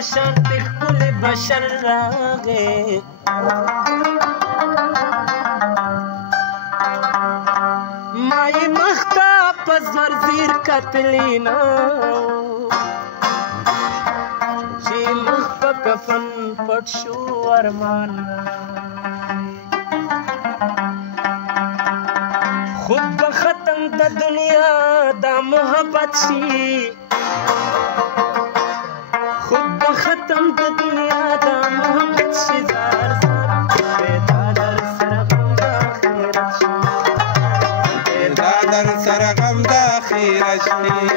شانتی خپل بشر راغی مای مختا پس ورزیر کتلینا چی مخ پا کفن پٹ شو ارمان خود بختم دا دنیا دا محبت شی خود بختم دا دنیا دا محبت شی زار زار پیدا در سرغم دا خیرت شی پیدا در سرغم دا خیرت شی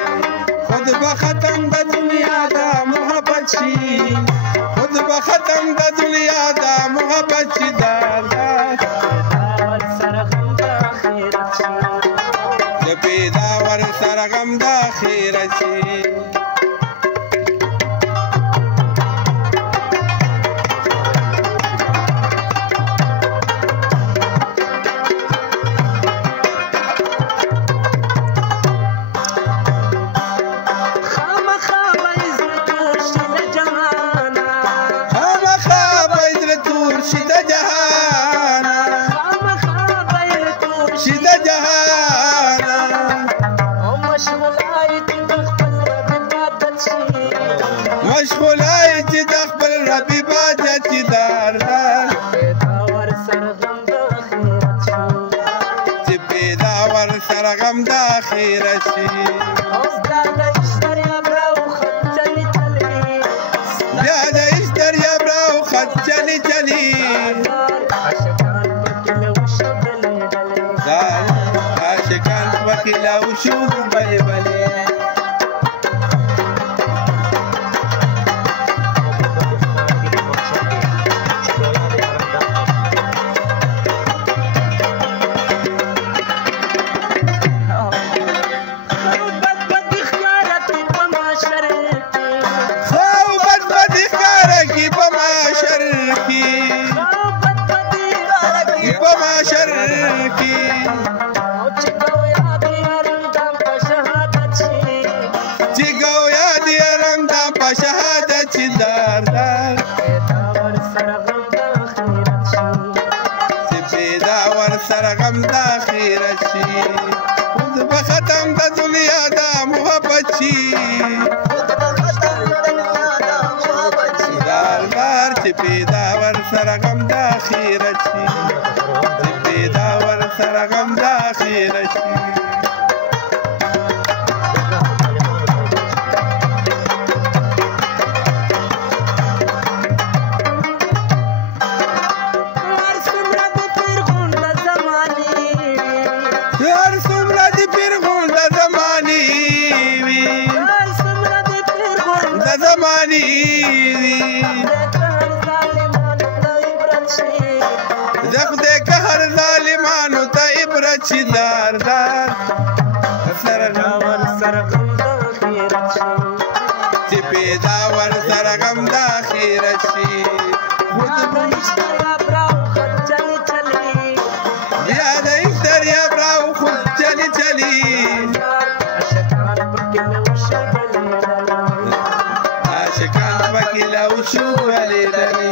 خود بختم دا دنیا دا محبت شی خود بختم دا دنیا دا محبت شی دار دار پیدا ور سرغم دا خیرت شی مشغولای چې د خپل رب عبادت دار دار پیدا ور سرغم دا خیرت شي چې پیدا ور سرغم دا خیرت شي اوس دا د اشتریاب راو خط چلی چلی بیا د اشتریاب راو خط چلی چلی عاشقان پکې له وشو بلې بلې عاشقان پکې له وشو بلې بلې دار دار پیدا ور سرغم دا خیرت شي خود بختم دا دنیا دا محبت شي دار دار چې پیدا ور سرغم دا خیرت شي پیدا ور سرغم دا خیرت شي دخدے قهر ظالمانو ته عبرت شي دار دار سرغم ور سرغم دا خیرت شي چې پیدا ور سرغم دا خیرت شي خود اشتریاب راو خط چلی چلی بیا د اشتریاب راو خط چلی چلی عاشقان پکې له وشو بلې بلې عاشقان پکې له وشو بلې بلې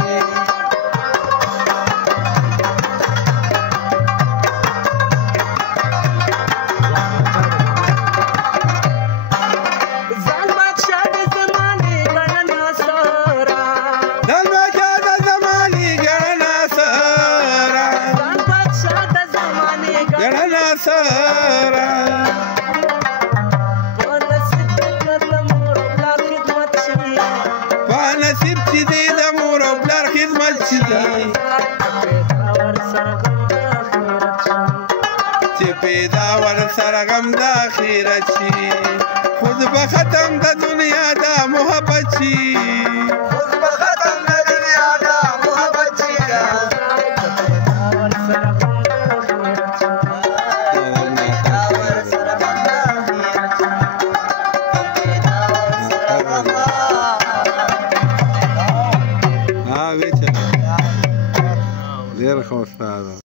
نصیب چې دې د مور او پلار خدمت شي چې پیدا ور سرغم دا خیرت شي خود بختم د دنیا دا محبت شي